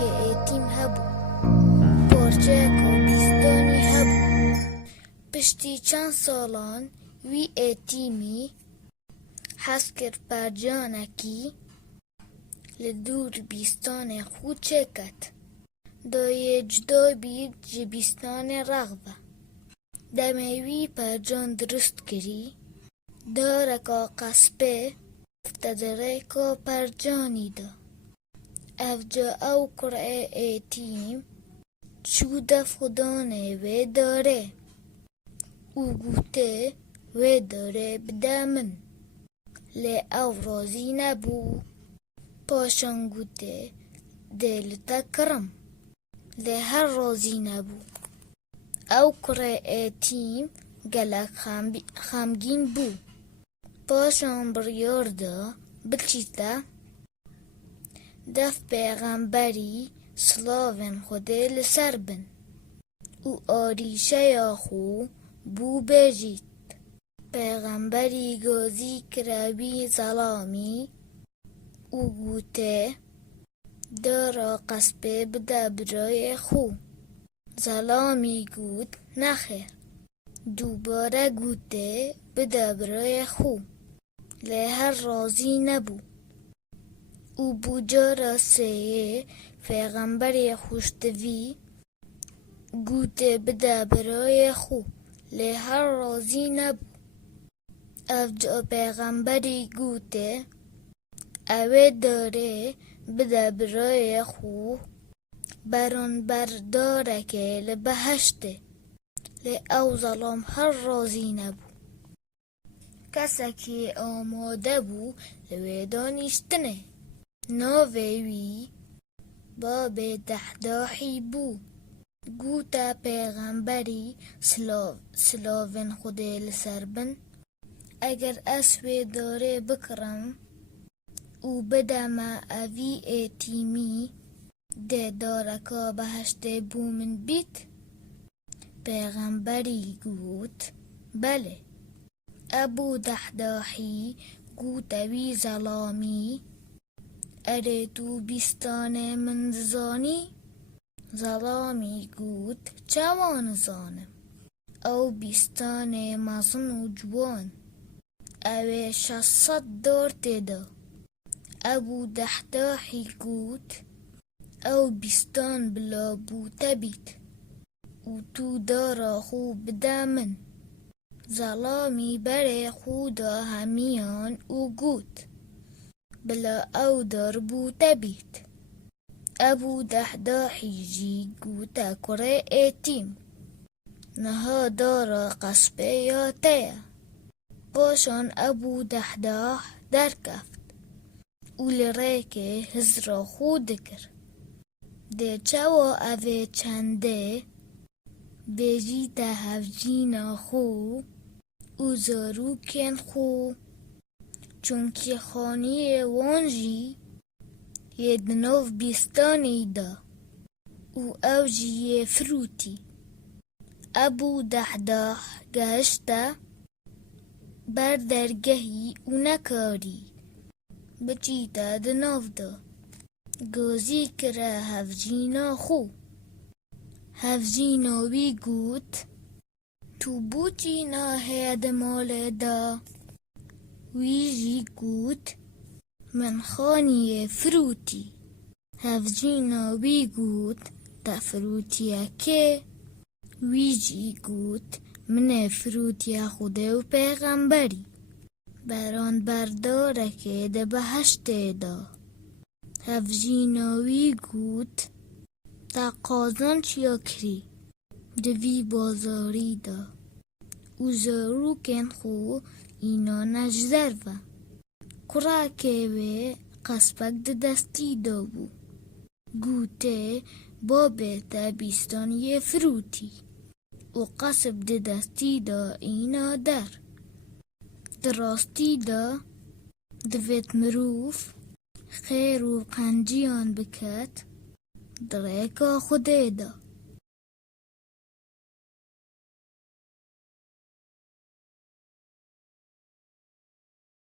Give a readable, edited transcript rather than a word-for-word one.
که ایتیم هبو پارچه که بیستانی هبو پشتی چند سالان وی ایتیمی حس کرد پرجانکی لدور بیستان خود چکت دای جدا بید جبیستان رغبه دمیوی پرجان درست کری دارکا قصبه افتدرکا پرجانی دا افجا او قرآ ایتیم چود خدانه و داره او گوته و داره بدامن لی او رازی نبو پاشان گوته دل تکرم لی هر رازی نبو او قرآ ایتیم گلک خمگین بو پاشان بریار دا بچیتا دف پیغمبری سلاوین خوده لسر بن او آریشه یا خو بو بجید پیغمبری گازی کرابی ظلامی او گوته دارا قصبه بده برای خو ظلامی گوت نخیر دوباره گوته بده برای خو لی هر رازی نبو او بوجارا سیه پیغمبری خوشتوی گوته بده برای خو لی هر رازی نبو افجا پیغمبری گوته اوه داره بده برای خو بران برداره که لبهشته لی او ظلام هر رازی نبو کسکی آماده بو لوی دانشتنه ناوی باب دحداحی بو گوتا پیغمبری سلاوین خوده لسر بن اگر اسوی داره بکرم او بدما اوی ایتیمی ده دارکا بهشته بو من بیت پیغمبری گوت بله ابو دحداحی گوت اوی ظلامی اره تو بیستان من زانی ظلامی گوت چوان زانم او بیستان مزن و جوان اوه 600 دار تدا ابو دحداحی گوت او بیستان بلا بوته بیت او تو دارا خوب بدامن ظلامی بره خودا همیان او گوت بلا او دار بوته بیت ابو دحداحی جی گوتا قرآ ایتیم نها دارا قصبه یا تیا پاشان ابو دحداح در کفت اول ریکه هزرا خود کر ده چوا اوه چنده بیجی تا هفجینا خو او زارو کن خو چونکی خانی وانجی یه دنوف بیستانی دا او اوجی فروتی ابو دحداح گشتا بر درگهی او نکاری بچیتا دنوف دا گازی کرا هفجینا خو هفجینا وی گوت تو بوتی ناهید مال دا وی جی گوت من خانی فروتی هفجینا وی گوت تا فروتیا که وی جی گوت من فروتیا خوده و پیغمبری بران برداره که ده بهشته دا هفجینا وی گوت تا قازان چیا کری دوی بازاری دا او زارو کن خو اینا نجزر و قرآ که وی قصبک ده دستی دا بو گوته بابه تا بیستانی فروتی و قصب ده دستی دا اینا دراستی دا دویت مروف خیر و قنجیان بکت دریکا خوده دا